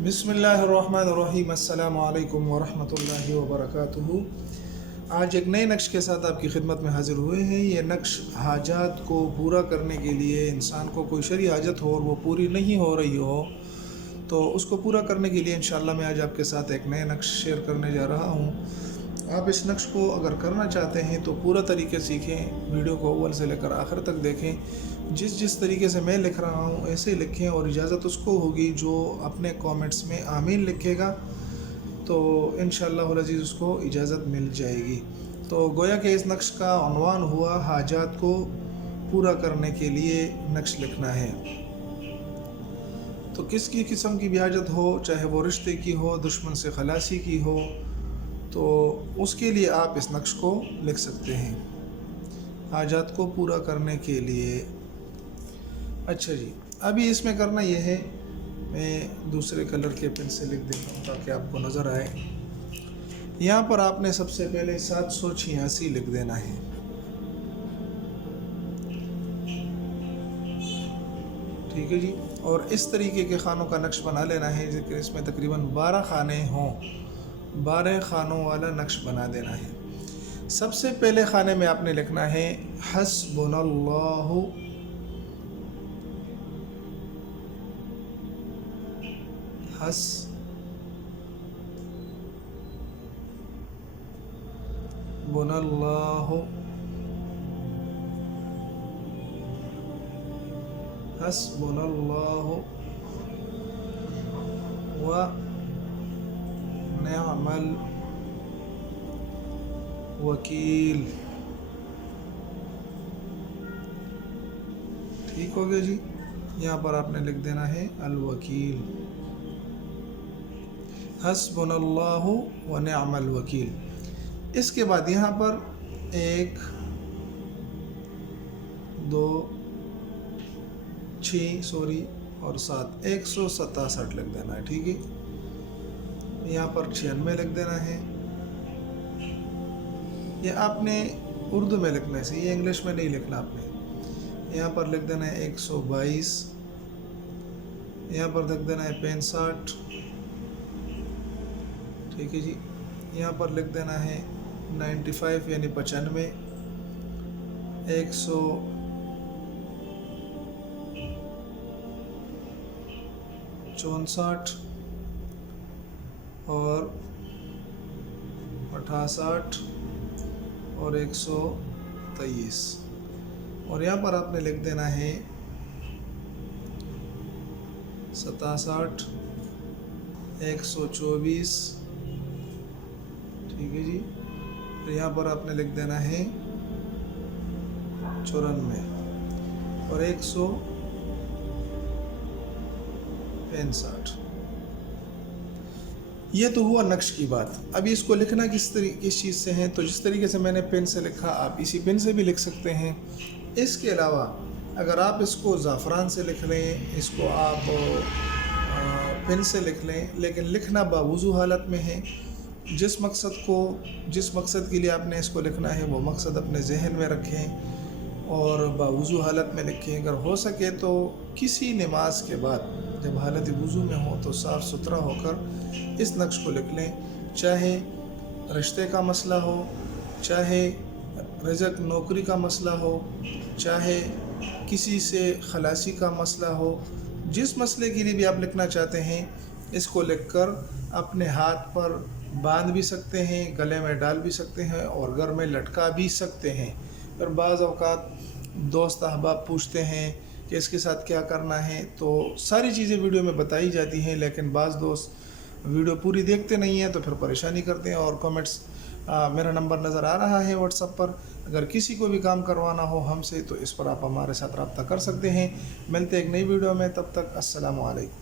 बिस्मिल्लाहिर्रहमानिर्रहीम अस्सलामु अलैकुम वरहमतुल्लाहि वबरकातुहू। आज एक नए नक्श के साथ आपकी खिदमत में हाज़िर हुए हैं। ये नक्श हाजात को पूरा करने के लिए, इंसान को कोई शरई हाजत हो और वो पूरी नहीं हो रही हो तो उसको पूरा करने के लिए इंशाअल्लाह मैं आज आपके साथ एक नए नक्श शेयर करने जा रहा हूँ। आप इस नक्श को अगर करना चाहते हैं तो पूरा तरीके सीखें, वीडियो को अव्वल से लेकर आखिर तक देखें। जिस तरीके से मैं लिख रहा हूँ ऐसे ही लिखें और इजाज़त उसको होगी जो अपने कमेंट्स में आमीन लिखेगा तो इंशाअल्लाह अज़ीज़ उसको इजाज़त मिल जाएगी। तो गोया कि इस नक्श का उन्वान हुआ हाजात को पूरा करने के लिए नक्श लिखना है। तो किसकी किस्म की भी हाजत हो, चाहे वो रिश्ते की हो, दुश्मन से खलासी की हो, तो उसके लिए आप इस नक्श को लिख सकते हैं हाजात को पूरा करने के लिए। अच्छा जी, अभी इसमें करना यह है, मैं दूसरे कलर के पेन से लिख देता हूँ ताकि आपको नज़र आए। यहाँ पर आपने सबसे पहले 786 लिख देना है। ठीक है जी, और इस तरीके के खानों का नक्श बना लेना है कि इसमें तकरीबन 12 खाने हों। 12 खानों वाला नक्श बना देना है। सबसे पहले खाने में आपने लिखना है हस्बुनल्लाहु, हस्बुनल्लाहु, हस्बुनल्लाहु व निअमल वकील। ठीक हो गया जी। यहाँ पर आपने लिख देना है अल वकील, हस्बुनल्लाहु व निअमल वकील। इसके बाद यहाँ पर 1 2 6 और 7 167 लिख देना है। ठीक है, यहाँ पर 96 लिख देना है। ये आपने उर्दू में लिखना है, ये इंग्लिश में नहीं लिखना आपने। यहाँ पर लिख देना है 122, यहाँ पर लिख देना है 65। ठीक है जी, यहाँ पर लिख देना है 95 यानी 95, 164 और 68 और 123। और यहाँ पर आपने लिख देना है 67 124। ठीक है जी, तो यहाँ पर आपने लिख देना है 94 और 165। ये तो हुआ नक्श की बात। अभी इसको लिखना किस चीज़ से है, तो जिस तरीके से मैंने पेन से लिखा आप इसी पेन से भी लिख सकते हैं। इसके अलावा अगर आप इसको ज़ाफ़रान से लिख लें, इसको आप पेन से लिख लें, लेकिन लिखना बावुज़ू हालत में है। जिस मकसद के लिए आपने इसको लिखना है वो मकसद अपने जहन में रखें और बावुज़ू हालत में लिखें। अगर हो सके तो किसी नमाज के बाद जब हालत वज़ू में हो तो साफ़ सुथरा होकर इस नक्श को लिख लें। चाहे रिश्ते का मसला हो, चाहे रिज़्क़ नौकरी का मसला हो, चाहे किसी से खलासी का मसला हो, जिस मसले के लिए भी आप लिखना चाहते हैं इसको लिखकर अपने हाथ पर बांध भी सकते हैं, गले में डाल भी सकते हैं और घर में लटका भी सकते हैं। पर बाज़ औक़ात दोस्त अहबाब पूछते हैं कि इसके साथ क्या करना है, तो सारी चीज़ें वीडियो में बताई जाती हैं, लेकिन बाज़ दोस्त वीडियो पूरी देखते नहीं हैं तो फिर परेशानी करते हैं और कमेंट्स। मेरा नंबर नज़र आ रहा है व्हाट्सएप पर। अगर किसी को भी काम करवाना हो हमसे तो इस पर आप हमारे साथ रब्ता कर सकते हैं। मिलते एक नई वीडियो में, तब तक अस्सलामु अलैकुम।